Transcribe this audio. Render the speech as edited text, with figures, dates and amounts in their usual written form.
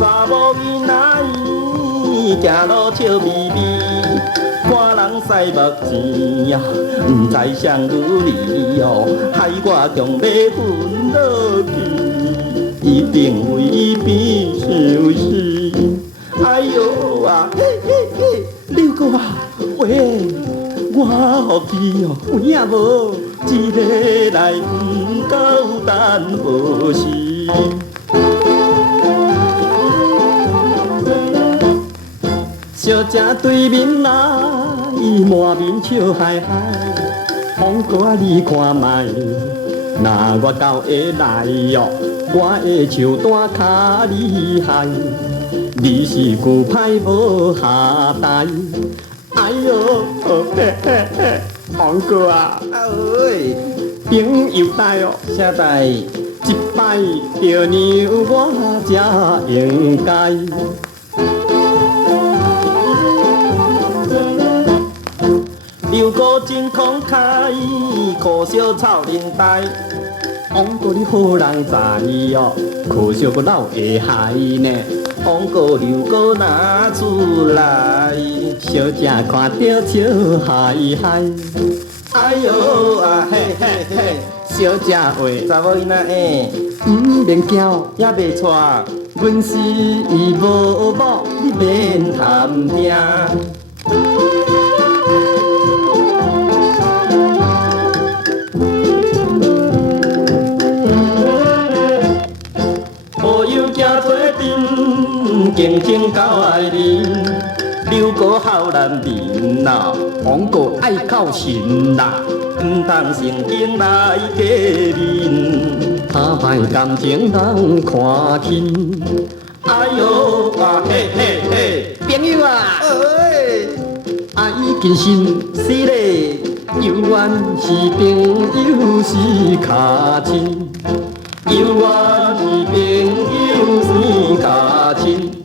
查某囡仔行路笑眯眯，看人使目钱呀，唔知谁女儿哦，害我强要分落去，一定为伊变相思。哎呦啊，嘿嘿嘿，六哥啊，喂，我好奇哦，有影无？一个来不够等何时？小姐对面来，满面笑嗨嗨。王哥啊，你看卖，若我到会来哟，我会唱单较厉害。你是牛歹无下台，哎呦，嘿嘿嘿，王哥啊，喂，朋友来哦，啥代？一摆着让我才应该。刘哥真慷慨，可惜臭人呆。王哥你好人知哦，可惜我老会害呢。王哥刘哥拿出来，小姐看着笑嗨嗨。哎呦啊嘿嘿嘿，小姐话查某囡仔唔免惊，也袂错。阮是无某，你免谈定。竞争到爱人，刘哥好男人呐，王哥爱靠神啦，唔通成经来假面，他歹感情人看轻。哎呦啊嘿嘿嘿，朋友啊，啊已经心死咧，有缘是朋友是卡亲，有缘是朋友是卡亲。